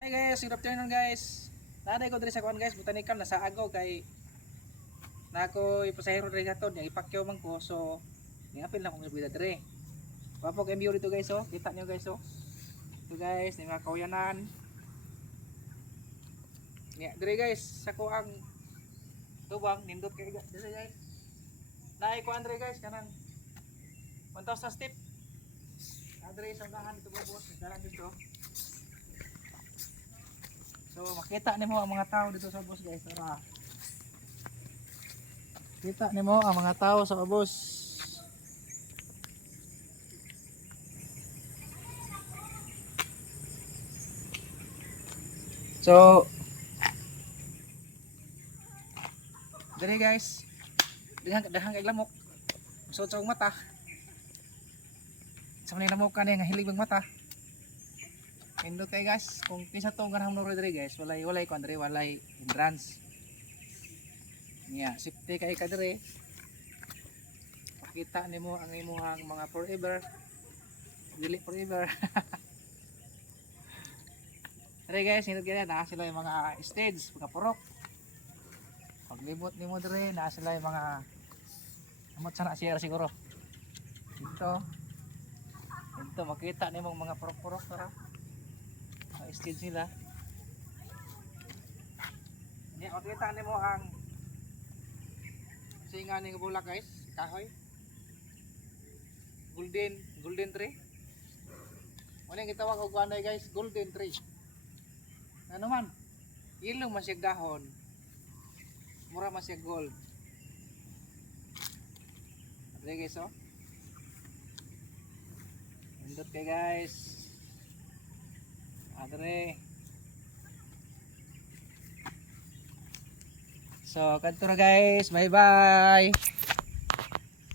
Hi guys, good afternoon guys. Naday ko diri sa kuan guys, botanical nasa agaw kay nako ipasahero diri gaton, yang ipakyaw man ko so ngapil na kong subida diri. Papog MU dito guys oh, kita niyo guys oh. Ito guys, ni mga kauyanan. Nya diri guys, sa kuang tubang nindot kay diri guys. Naay kuan diri guys kanang 1,000 step. Adre sa unahan dito boss, dalan dito. So makita nimo ang mga tao dito sa bus guys, tara. Kita nimo ang mga tao sa bus. So diri guys, dahang kay lamok. Usod sa mata. Sa manila lamok kani nga hilig bang mata. Pindot kay guys, kung kinsa tong ganang nuro diri guys, walay kuan diri, walay hindrance. Nya, safety kay ka diri. Makita nimo ang imong mga forever. Dili forever. Diri guys, nindot kaya na sila yung mga stage, mga purok. Paglibot nimo diri, na sila yung mga amot sana siya siguro. Dito makita nimo mga purok-purok tara. Stage nila. Ni makita nimo ang singa ning bulak guys, kahoy. Golden tree. Muna yung gitawag og anay guys, golden tree. Ano man? Yellow man siya dahon. Mura man siya gold. Adre guys oh. Indot kay guys. Adre. So, kanto na guys. Bye bye.